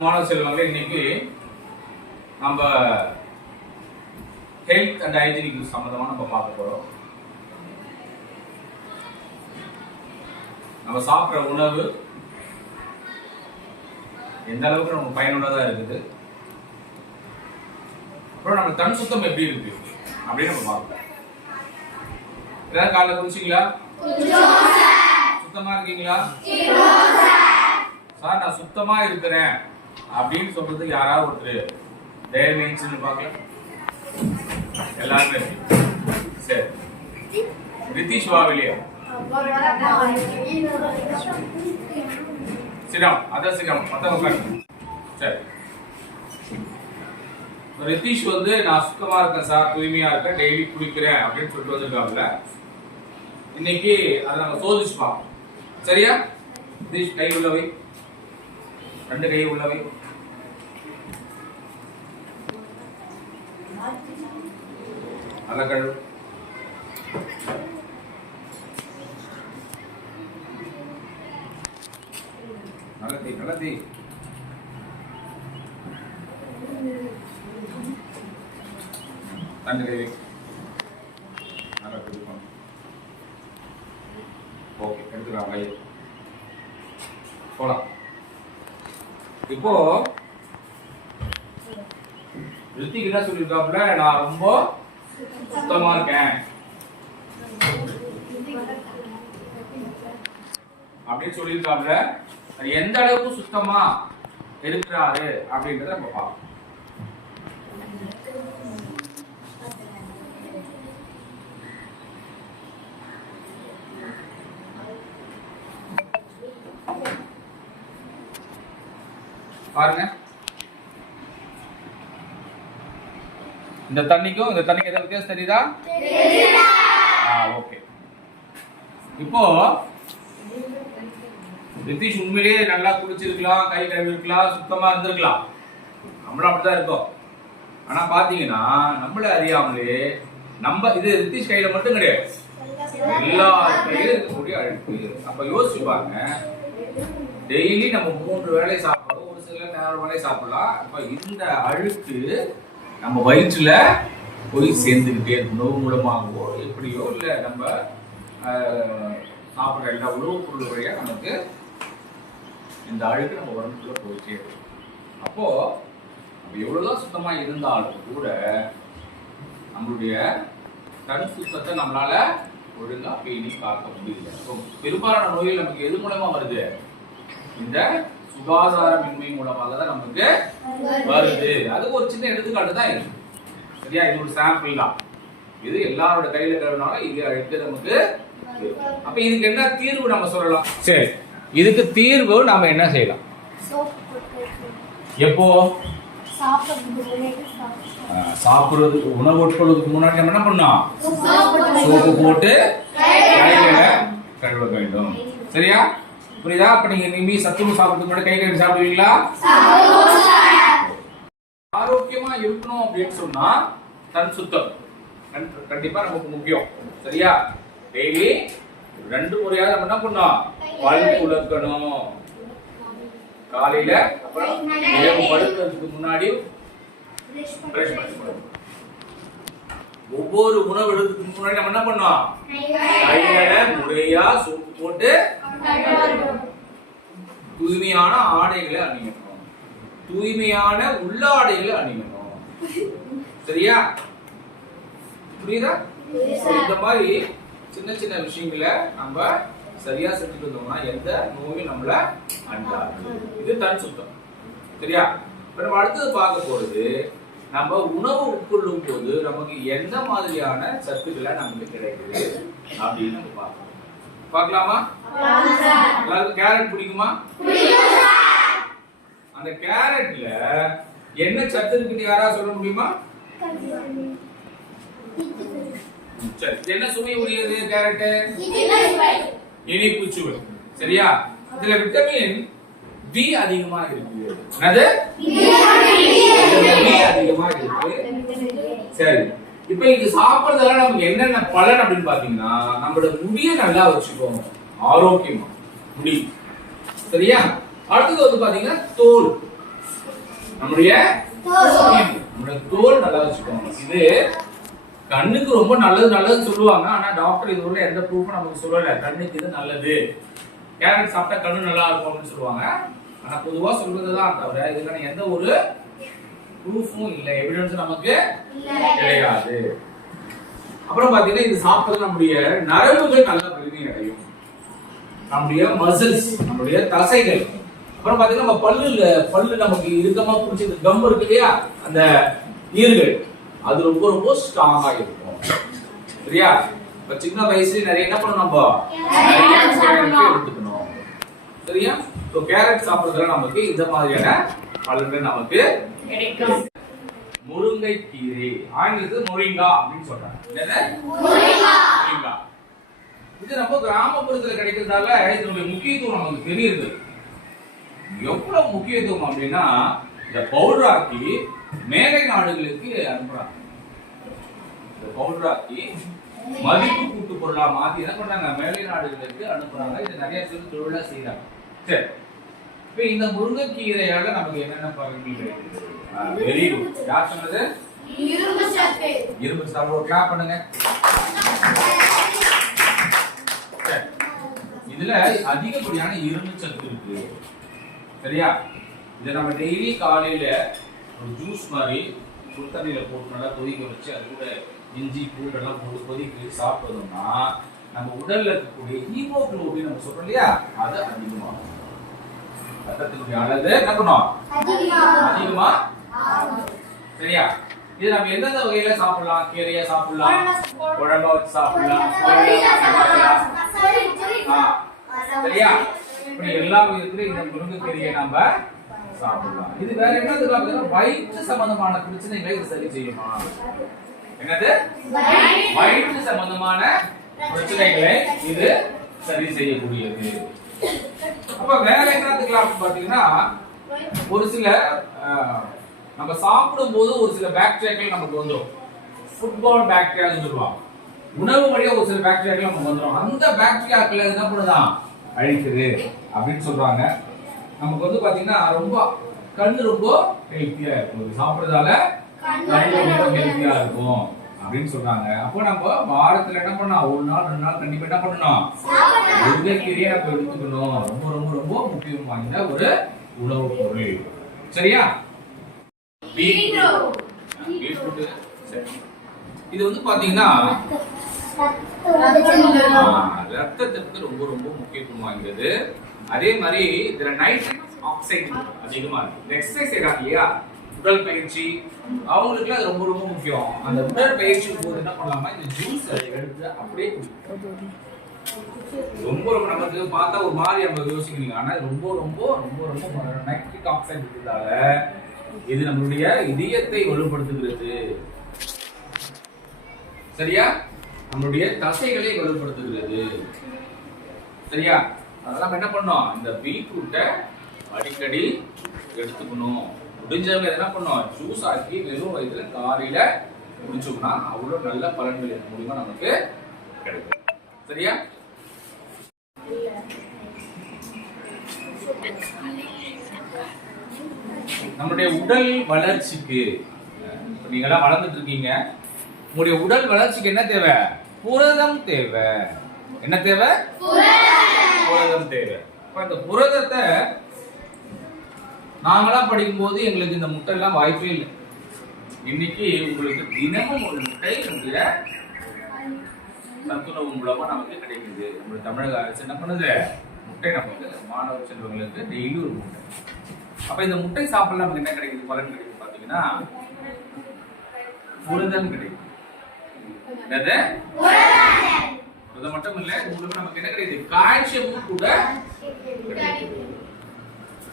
மாணவ செல்வங்களே, இன்னைக்கு நம்ம ஹெல்த் அண்ட் ஹைஜீனிக் சம்பந்தமா நம்ம பார்க்க போறோம். நம்ம சாப்பிட்ற உணவு எந்த அளவுக்கு நமக்கு பயனுள்ளதா இருக்குது, அப்புறம் நம்ம தன் சுத்தம் எப்படி இருக்கு அப்படின்னு நம்ம பார்க்கலாம். ஏதாவது காலைல குடிச்சிங்களா? சுத்தமா இருக்கீங்களா? சார் நான் சுத்தமா இருக்கிறேன் அப்படின்னு சொல்றது யாராவது ஒருத்தர் தயவுன்னு பார்க்கலாம். எல்லாருமே சரி. ரித்தீஷ் வா வெளியே. சிரம் அதான் சிரம் மத்தவங்க சரி. ரித்தீஷ் நான் சுத்தமா இருக்கேன் சார், தூய்மையா இருக்கேன், டெய்லி குடிக்கிறேன் அப்படின்னு சொல்லிட்டு வந்திருக்காங்கல்ல. இன்னைக்கு அதை நம்ம சோதிச்சு பார்ப்போம். சரியா? ரித்தீஷ் கை உள்ளவை, ரெண்டு கை உள்ளவை. அலக்கழு நல்லதி நல்லதி. ரெண்டு கை நல்லா கொடுக்கணும். ஓகே, எடுத்துக்கலாம் கை. போலாம். இப்போ ரித்திக் என்ன சொல்லியிருக்காப்புல, நான் ரொம்ப சுத்தமா இருக்கேன் அப்படின்னு சொல்லியிருக்காப்புல. அது எந்த அளவுக்கு சுத்தமா இருக்கிறாரு அப்படின்றத நம்ம பார்ப்போம். பாருங்க, இந்த தண்ணிக்கும் இந்த தண்ணிக்கு எதாவது வித்தியாசம் தெரியுதா? ஓகே. இப்போ ரித்தீஷ் உண்மையிலேயே நல்லா குடிச்சிருக்கலாம், கை கழுவி இருக்கலாம், சுத்தமா இருந்திருக்கலாம். நம்மளும் அப்படிதான் இருக்கோம். ஆனா பாத்தீங்கன்னா நம்மள அறியாமலே நம்ம இது ரித்தீஷ் கையில மட்டும் கிடையாது, எல்லா கையிலும் இருக்கக்கூடிய அழுக்கு. அப்ப யோசிச்சு பாருங்க, டெய்லி நம்ம 3 வேளை சாப்பிடுறோம், ஒரு சில 4 வேளை சாப்பிடலாம். அப்ப இந்த அழுக்கு நம்ம வயிற்றுல போய் சேர்ந்துக்கிட்டே உணவு மூலமாகவோ எப்படியோ இல்லை நம்ம சாப்பிட்ற எல்லா உணவுப் பொருள் வழியா நமக்கு இந்த அழுக்கு நம்ம உடம்புக்குள்ள போயிட்டே இருக்கும். அப்போ நம்ம எவ்வளவுதான் சுத்தமா இருந்தாலும் கூட நம்மளுடைய தன் சுத்தத்தை நம்மளால ஒழுங்கா பேணி காக்க முடியல. பெரும்பாலான நோய்கள் நமக்கு எது மூலமா வருது? இந்த சுகாதாரமின்மை மூலமாக தான் நமக்கு வருது. அதுக்கு ஒரு சின்ன எடுத்துக்காட்டு தான் இருக்கு. சரியா? இது ஒரு சாம்பிள் தான். இது எல்லாரோட கையில இருக்கிறதுனால இது அழுக்கு நமக்கு. அப்ப இதுக்கு என்ன தீர்வு நம்ம சொல்லலாம்? சரி, இதுக்கு தீர்வு நாம என்ன செய்யலாம்? எப்போ சாப்பிடுறதுக்கு, உணவு உட்கொள்வதற்கு முன்னாடி நம்ம என்ன பண்ணோம்? சோப்பு போட்டு கைகளை கழுவ வேண்டும். சரியா? புரியுதா? அப்ப நீங்க இனிமே சத்துணவு சாப்பிடுறதுக்கு முன்னாடி கை கழுவி சாப்பிடுவீங்களா? ஆரோக்கியமா இருக்கணும் அப்படின்னு சொன்னா தன் சுத்தம் கண்டிப்பா நமக்கு முக்கியம். சரியா? டெய்லி 2 முறையாவது நம்ம என்ன பண்ணோம்? பல் துலக்கணும். காலையில, அப்புறம் இரவு படுக்கிறதுக்கு முன்னாடி பிரஷ் பண்ணணும். ஒவ்வொரு உணவு எடுக்கிறதுக்கு முன்னாடி நம்ம என்ன பண்ணோம்? கைகளை முறையா சோப்பு போட்டு தூய்மையான ஆடைகளை அணியணும், தூய்மையான உள்ளாடைகளை அணியணும். சரியா? புரியுதா? இந்த மாதிரி சின்ன சின்ன விஷயங்களை நம்ம சரியா செஞ்சுட்டு இருந்தோம்னா எந்த நோயும் நம்மள அண்டாது. இது தன் சுத்தம். சரியா? நம்ம அடுத்தது பார்க்க போறது, நம்ம உணவு உட்கொள்ளும் போது நமக்கு எந்த மாதிரியான சத்துக்களை நமக்கு கிடைக்குது அப்படின்னு நம்ம பார்க்கலாம். பார்க்கலாமா? எல்லாருக்கும் கேரட் பிடிக்குமா? அந்த கேரட்ல என்ன சத்து இருக்குன்னு யாராவது சொல்ல முடியுமா? சரி, என்ன சுவை உடையது கேரட்? இனிப்பு சுவை. சரியா? இதுல விட்டமின் பி அதிகமா இருக்கு. என்னது? பி அதிகமா இருக்கு. சரி, இப்ப இது சாப்பிடுறதால நமக்கு என்னென்ன பலன் அப்படின்னு பாத்தீங்கன்னா, நம்மளோட முடியை நல்லா வச்சுக்கோங்க, ஆரோக்கியமா முடி. சரியா? அடுத்தது பாத்தீங்கன்னா தோல். நம்முடைய தோல் நல்லா வச்சுக்கோங்க. இது கண்ணுக்கு ரொம்ப நல்லதுன்னு சொல்லுவாங்க. ஆனா டாக்டர் இதுவரை எந்த ப்ரூஃபும் நமக்கு சொல்லல கண்ணுக்கு இது நல்லது, கேரட் சாப்பிட்டா கண்ணு நல்லா இருக்கும் அப்படின்னு சொல்லுவாங்க. ஆனா பொதுவா சொல்றதுதான் தவிர இதுக்கான எந்த ஒரு ப்ரூஃபும் இல்லை, எவிடன்ஸ் நமக்கு கிடையாது. அப்புறம் பாத்தீங்கன்னா இது சாப்பிடுறது நம்முடைய நரம்புகள் நல்ல பிரதி அடையும், நம்முடைய மசில்ஸ், நம்முடைய தசைகள். அப்புறம் பாத்தீங்கன்னா நம்ம பல்லு நமக்கு இறுக்கமா பிடிச்சது கம் இருக்கு இல்லையா, அந்த ஈர்கள் அது ரொம்ப ரொம்ப ஸ்ட்ராங்கா இருக்கும். சரியா? இப்ப சின்ன வயசுல நிறைய என்ன பண்ணணும், நம்ம எடுத்துக்கணும். சரியா? சோ கேரட் சாப்பிடுறதுல நமக்கு இந்த மாதிரியான பலன்கள் நமக்கு கிடைக்கும். முருங்கை கீரை, ஆங்கிலத்தில் மொரிங்கா அப்படின்னு சொல்றாங்க. மொரிங்கா இது நம்ம கிராமப்புறத்துல கிடைக்கிறதால இதனுடைய முக்கியத்துவம் நமக்கு தெரியுது. எவ்வளவு முக்கியத்துவம் அப்படின்னா இந்த பவுடராக்கி மேலை நாடுகளுக்கு அனுப்புறாங்க. இந்த பவுடராக்கி மதிப்பு கூட்டு பொருளா மாத்தி என்ன பண்றாங்க, மேலை நாடுகளுக்கு அனுப்புறாங்க. இது நிறைய பேர் தொழிலா செய்யறாங்க. சரி, இப்ப இந்த முருங்கைக்கீரையால நமக்கு என்னென்ன பலன்கள் கிடைக்குது? Very good. யார் சொன்னது? இரும்பு சத்து. இரும்பு சத்து. ஒரு கிளாப் பண்ணுங்க. இதுல அதிகப்படியான இரும்பு சத்து இருக்கு. சரியா? இதை நம்ம டெய்லி காலையில ஒரு ஜூஸ் மாதிரி சுடுதண்ணியில போட்டு நல்லா கொதிக்க வச்சு அது கூட இஞ்சி பூண்டெல்லாம் போட்டு கொதிக்க சாப்பிட்டோம்னா நம்ம உடல்ல இருக்கக்கூடிய ஹீமோகுளோபின் நம்ம சொல்றோம் இல்லையா, அது அதிகமாகும். ரத்தத்தினுடைய அளவு என்ன பண்ணும், அதிகமா. சரியா? இது நம்ம எந்தெந்த வகையில சாப்பிடலாம்? கீரையா சாப்பிடலாம், குழம்பா வச்சு சாப்பிடலாம், சரியா? இப்படி எல்லா விதத்துல இந்த முருங்கைக்கீரையை நம்ம சாப்பிடலாம். இது வேற என்ன, வயிற்று சம்பந்தமான பிரச்சனைகளை இது சரி செய்யுமா? என்னது? வயிற்று சம்பந்தமான பிரச்சனைகளை இது சரி செய்யக்கூடியது. அப்ப வேற என்னத்துக்கலாம் பாத்தீங்கன்னா, ஒரு சில நம்ம சாப்பிடும் போது ஒரு சில பாக்டீரியாக்கள் நமக்கு வந்துடும். ஃபுட்பால் பாக்டீரியா சொல்லுவாங்க. உணவு வழியா ஒரு சில பாக்டீரியாக்கள் நமக்கு வந்துடும். அந்த பாக்டீரியாக்களை என்ன பண்ணுதான், அழிக்குது அப்படின்னு சொல்றாங்க. நமக்கு வந்து பாத்தீங்கன்னா ரொம்ப கண்ணு ரொம்ப ஹெல்த்தியா இருக்கும், சாப்பிடுறதால கண்ணு ரொம்ப ஹெல்த்தியா இருக்கும் அப்படின்னு சொல்றாங்க. அப்போ நம்ம வாரத்துல என்ன பண்ணலாம், ஒரு நாள் 2 நாள் கண்டிப்பா என்ன பண்ணணும், முருங்கைக்கீரையை நம்ம எடுத்துக்கணும். ரொம்ப ரொம்ப ரொம்ப முக்கியம் வாய்ந்த ஒரு உணவு பொருள். சரியா? பீட்ரூட். இது வந்து பாத்தீங்கன்னா ரத்தத்துக்கு ரொம்ப ரொம்ப முக்கியத்துவம் வாய்ந்தது. அதே மாதிரி இதுல நைட்ரிக் ஆக்சைடு அதிகமா இருக்கு. எக்ஸசைஸ் செய்யறாங்க இல்லையா, உடல் பயிற்சி, அவங்களுக்கு அது ரொம்ப ரொம்ப முக்கியம். அந்த உடல் பயிற்சி போது என்ன பண்ணலாமா, இந்த ஜூஸ் எடுத்து அப்படியே குடிக்கணும். ரொம்ப ரொம்ப நமக்கு பார்த்தா ஒரு மாதிரி நம்ம யோசிக்கிறீங்க, ஆனா ரொம்ப ரொம்ப ரொம்ப ரொம்ப நைட்ரிக் ஆக்சைடு இருக்கிறதால இது நம்மளுடைய இதயத்தை வலுப்படுத்துகிறது. சரியா? நம்மளுடைய தசைகளை வலுப்படுத்துகிறது. சரியா? அதெல்லாம் என்ன பண்ணோம், இந்த பீட்ரூட்டை அடிக்கடி எடுத்துக்கணும். முடிஞ்சவங்க என்ன பண்ணோம், ஜூஸ் ஆக்கி வெறும் வயிற்றுல காலையில குடிச்சோம்னா அவ்வளவு நல்ல பலன்கள் இதன் மூலமா நமக்கு கிடைக்கும். சரியா? நம்முடைய உடல் வளர்ச்சிக்கு, நீங்க எல்லாம் வளர்ந்துட்டு இருக்கீங்க, உங்களுடைய உடல் வளர்ச்சிக்கு என்ன தேவை, புரதம் தேவை. என்ன தேவை? புரதம் தேவை. அப்ப இந்த புரதத்தை நாங்களாம் படிக்கும் போது எங்களுக்கு இந்த முட்டை எல்லாம் வாய்ப்பே இல்லை. இன்னைக்கு உங்களுக்கு தினமும் ஒரு முட்டை நம்முடைய சத்துணவு மூலமா நமக்கு கிடைக்குது. நம்முடைய தமிழக அரசு என்ன பண்ணுது, முட்டை நமக்கு மாணவ செல்வங்களுக்கு டெய்லி ஒரு முட்டை. அப்ப இந்த முட்டை சாப்பிடலாம் நமக்கு என்ன கிடைக்குது, பலன் கிடைக்குது பாத்தீங்கன்னா புரதம் கிடைக்கும். என்னது? புரதம் மட்டும் இல்ல, உங்களுக்கு நமக்கு என்ன கிடைக்குது, கால்சியமும் கூட கிடைக்குது.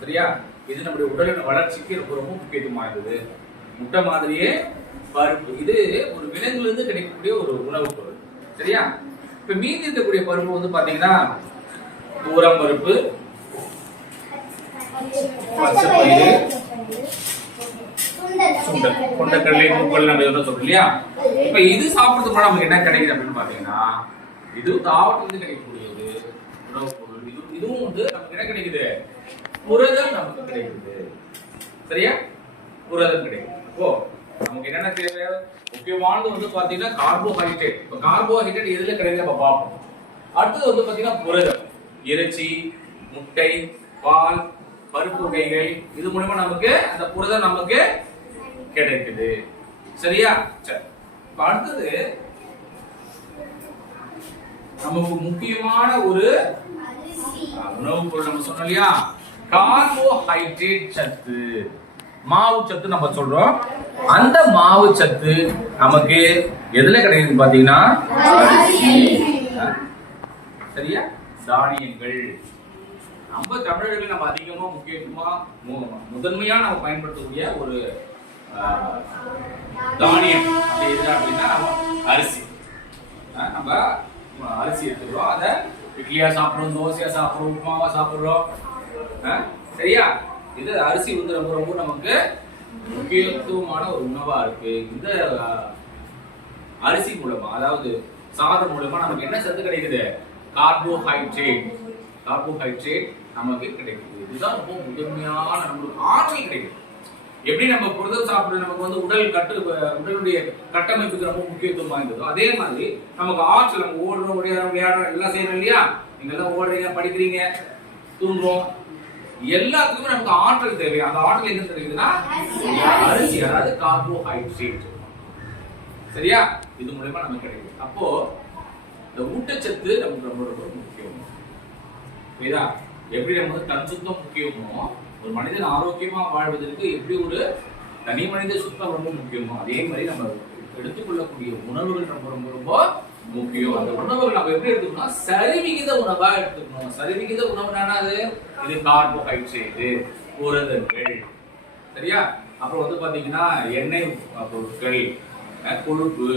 சரியா? இது நம்முடைய உடலின் வளர்ச்சிக்கு ரொம்ப ரொம்ப முக்கியத்துவமானது. முட்டை மாதிரியே பருப்பு, இது ஒரு விலங்குல இருந்து கிடைக்கக்கூடிய ஒரு உணவு பொருள். சரியா? இப்ப மீதி இருக்கக்கூடிய பருப்பு வந்து பாத்தீங்கன்னா தூரம் பருப்பு, பச்சைப்பயிறு, சுண்டல், கொண்டக்கடலை, மூக்கல் நம்ம இதெல்லாம் சொல்றோம் இல்லையா. இப்ப இது சாப்பிடுறதுக்கு கூட நமக்கு என்ன கிடைக்குது அப்படின்னு பாத்தீங்கன்னா, இது தாவரத்திலிருந்து கிடைக்கக்கூடியது உணவு பொருள். இதுவும் வந்து நமக்கு என்ன கிடைக்குது, புரதம் நமக்கு கிடைக்குது. சரியா? புரதம் கிடைக்கும். இப்போ நமக்கு என்னென்ன தேவை? முக்கியமானது வந்து பாத்தீங்கன்னா கார்போஹைட்ரேட். இப்போ கார்போஹைட்ரேட் எதுல கிடைக்குது அப்ப பார்ப்போம். அடுத்தது வந்து பாத்தீங்கன்னா புரதம், இறைச்சி, முட்டை, பால், பருப்பு வகைகள், இது மூலமா நமக்கு அந்த புரதம் நமக்கு கிடைக்குது. சரியா? சரி. இப்ப அடுத்தது நமக்கு முக்கியமான ஒரு உணவுப் பொருள் நம்ம சொன்னோம் இல்லையா, கார்போஹைட்ரேட் சத்து, மாவு சத்து நம்ம சொல்றோம். அந்த மாவு சத்து நமக்கு எதுல கிடைக்குது பாத்தீங்கன்னா அரிசி. சரியா? தானியங்கள். நம்ம தமிழர்கள் நம்ம அதிகமா முக்கியமா முதன்மையா நம்ம பயன்படுத்தக்கூடிய ஒரு தானியம் அப்படின்னா அரிசி. நம்ம அரிசி எடுத்துக்கிறோம், அதை இட்லியா சாப்பிடுறோம், தோசையா சாப்பிடுறோம், உப்புமாவா சாப்பிடுறோம். சரியா? இது அரிசி வந்து ரொம்ப ரொம்ப நமக்கு முக்கியத்துவமான ஒரு உணவா இருக்கு. இந்த அரிசி மூலமா, அதாவது சாதம் மூலமா நமக்கு என்ன சத்து கிடைக்குது? கார்போஹைட்ரேட். கார்போஹைட்ரேட் நமக்கு கிடைக்குது. இதுதான் ரொம்ப முதன்மையான நம்மளுக்கு ஆற்றல் கிடைக்குது. எப்படி நம்ம புரதம் சாப்பிடுறது நமக்கு வந்து உடலுடைய கட்டமைப்புக்கு ரொம்ப முக்கியத்துவம் வாய்ந்ததோ, அதே மாதிரி நமக்கு ஆற்றல், நம்ம ஓடுறோம், விளையாடுறோம், எல்லாம் செய்யறோம் இல்லையா? நீங்க எல்லாம் ஓடுறீங்க, படிக்கிறீங்க, தூங்குறோம், எல்லாத்துக்குமே நமக்கு ஆற்றல் தேவை. அந்த ஆற்றல் என்ன கிடைக்குதுன்னா அரிசி, அதாவது கார்போஹைட்ரேட். சரியா? இது மூலமா நமக்கு கிடைக்குது. அப்போ இந்த ஊட்டச்சத்து நமக்கு ரொம்ப ரொம்ப முக்கியம். புரியுதா? எப்படி நமக்கு தன் சுத்தம் முக்கியமோ, ஒரு மனிதன் ஆரோக்கியமா வாழ்வதற்கு எப்படி ஒரு தனி மனித சுத்தம் ரொம்ப முக்கியமோ, அதே மாதிரி நம்ம எடுத்துக்கொள்ளக்கூடிய உணவுகள் ரொம்ப ரொம்ப ரொம்ப முக்கியம். அந்த உணவுகள் நம்ம எப்படி எடுத்துக்கணும்? சரிவிகித உணவா எடுத்துக்கணும். சரிவிகித உணவுனா இது கார்போஹைட்ரேட், புரதங்கள். சரியா? அப்புறம் வந்து பாத்தீங்கன்னா எண்ணெய் பொருட்கள், கொழுப்பு,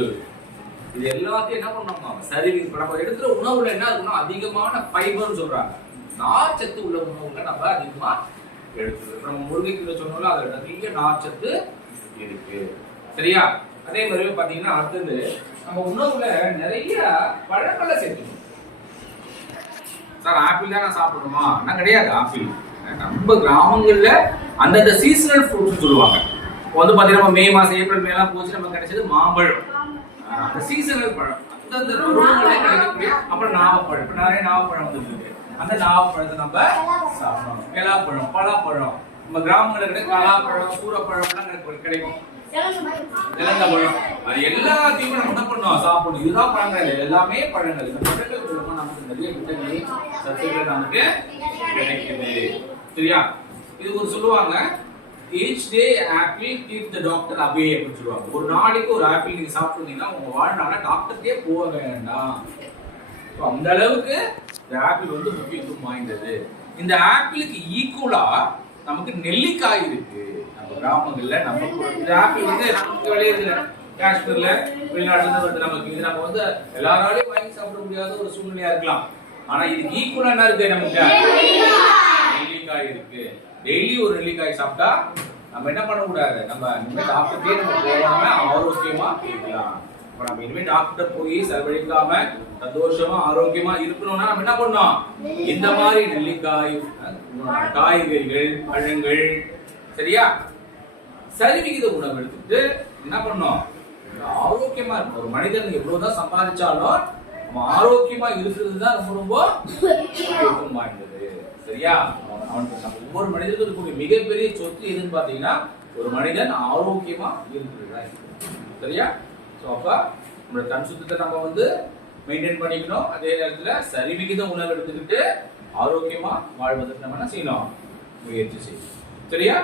இது எல்லாத்தையும் என்ன பண்ணணும்? சரிவிகித. நம்ம எடுக்கிற உணவுல என்ன இருக்குன்னா அதிகமான ஃபைபர்னு சொல்றாங்க, நார்ச்சத்து உள்ள உணவுகளை நம்ம அதிகமா எடுத்துக்கிறோம். நம்ம முருங்கைக்கீரை சொன்னாலும் அதுல நிறைய நார்ச்சத்து இருக்கு. சரியா? அதே மாதிரி பாத்தீங்கன்னா அடுத்தது நம்ம உணவுல நிறைய பழங்களை சேர்த்துக்கணும். சார் ஆப்பிள் தான் நான் சாப்பிடணுமா? நான் கிடையாது. ஆப்பிள் நம்ம கிராமங்கள்ல அந்தந்த சீசனல் ஃப்ரூட்ஸ் சொல்லுவாங்க. இப்போ வந்து பாத்தீங்கன்னா மே மாசம் ஏப்ரல் மே எல்லாம் போச்சு நமக்கு கிடைச்சது மாம்பழம். அந்த சீசனல் பழம் அந்தந்த பருவங்களே கிடைக்கக்கூடிய. அப்புறம் நாவப்பழம், இப்ப நிறைய நாவப்பழம் வந்துருக்கு. அந்த நாவப்பழத்தை நம்ம சாப்பிடணும். பலாப்பழம், பலாப்பழம், நம்ம கிராமங்களில் கிடைக்கும் பலாப்பழம், சூரப்பழம் எல்லாம் கிடைக்கும். இளந்தப்பழம், அது எல்லாத்தையுமே நம்ம என்ன பண்ணோம்? சாப்பிடணும். இதுதான் பழங்கள், எல்லாமே பழங்கள். இந்த பழங்கள் மூலமா நமக்கு நிறைய விட்டமின் சத்துக்கள் நமக்கு கிடைக்குது. சரியா? இது ஒரு சொல்லுவாங்க, each day apple keep the doctor away அப்படின்னு சொல்லுவாங்க. ஒரு நாளைக்கு ஒரு ஆப்பிள் நீங்க சாப்பிட்டீங்கன்னா உங்க வாழ்நாள டாக்டர்க்கே போக வேண்டாம். அந்த அளவுக்கு இந்த ஆப்பிள் வந்து முக்கியத்துவம் வாய்ந்தது. இந்த ஆப்பிளுக்கு ஈக்குவலா நமக்கு நெல்லிக்காய் இருக்கு. நம்ம கிராமங்கள்ல நம்ம இந்த ஆப்பிள் வந்து நமக்கு விளையுதுல, காஷ்மீர்ல, வெளிநாட்டுல வந்து நமக்கு இது நம்ம வந்து எல்லாராலையும் வாங்கி சாப்பிட முடியாத ஒரு சூழ்நிலையா இருக்கலாம். ஆனா இதுக்கு ஈக்குவலா என்ன இருக்கு? நமக்கு நெல்லிக்காய் இருக்கு. டெய்லி ஒரு நெல்லிக்காய் சாப்பிட்டா நம்ம என்ன பண்ண கூடாது? நம்ம இனிமே டாக்டர்க்கே நம்ம போகாம ஆரோக்கியமா இருக்கலாம். இப்ப நம்ம இனிமே டாக்டர் போய் செலவழிக்காம சந்தோஷமா ஆரோக்கியமா இருக்கணும்னா நம்ம என்ன பண்ணோம்? இந்த மாதிரி நெல்லிக்காய், காய்கறிகள், பழங்கள், சரியா, சரிவிகித உணவு எடுத்துட்டு என்ன பண்ணோம்? ஆரோக்கியமா இருக்கும். ஒரு மனிதன் எவ்வளவுதான் சம்பாதிச்சாலும் நம்ம ஆரோக்கியமா இருக்கிறது தான் ரொம்ப ரொம்ப முக்கியத்துவம் வாய்ந்தது. சரியா? அவனுக்கு நம்ம ஒவ்வொரு மனிதனுக்கும் இருக்கக்கூடிய மிகப்பெரிய சொத்து எதுன்னு பாத்தீங்கன்னா ஒரு மனிதன் ஆரோக்கியமா இருக்கிறது. சரியா? அப்ப நம்மளோட தன் சுத்தத்தை நம்ம வந்து மெயின்டைன் பண்ணிக்கணும். அதே நேரத்துல சரிவிகித உணவு எடுத்துக்கிட்டு ஆரோக்கியமா வாழ்வதற்கு நம்ம என்ன செய்யணும்? முயற்சி செய்யணும். சரியா?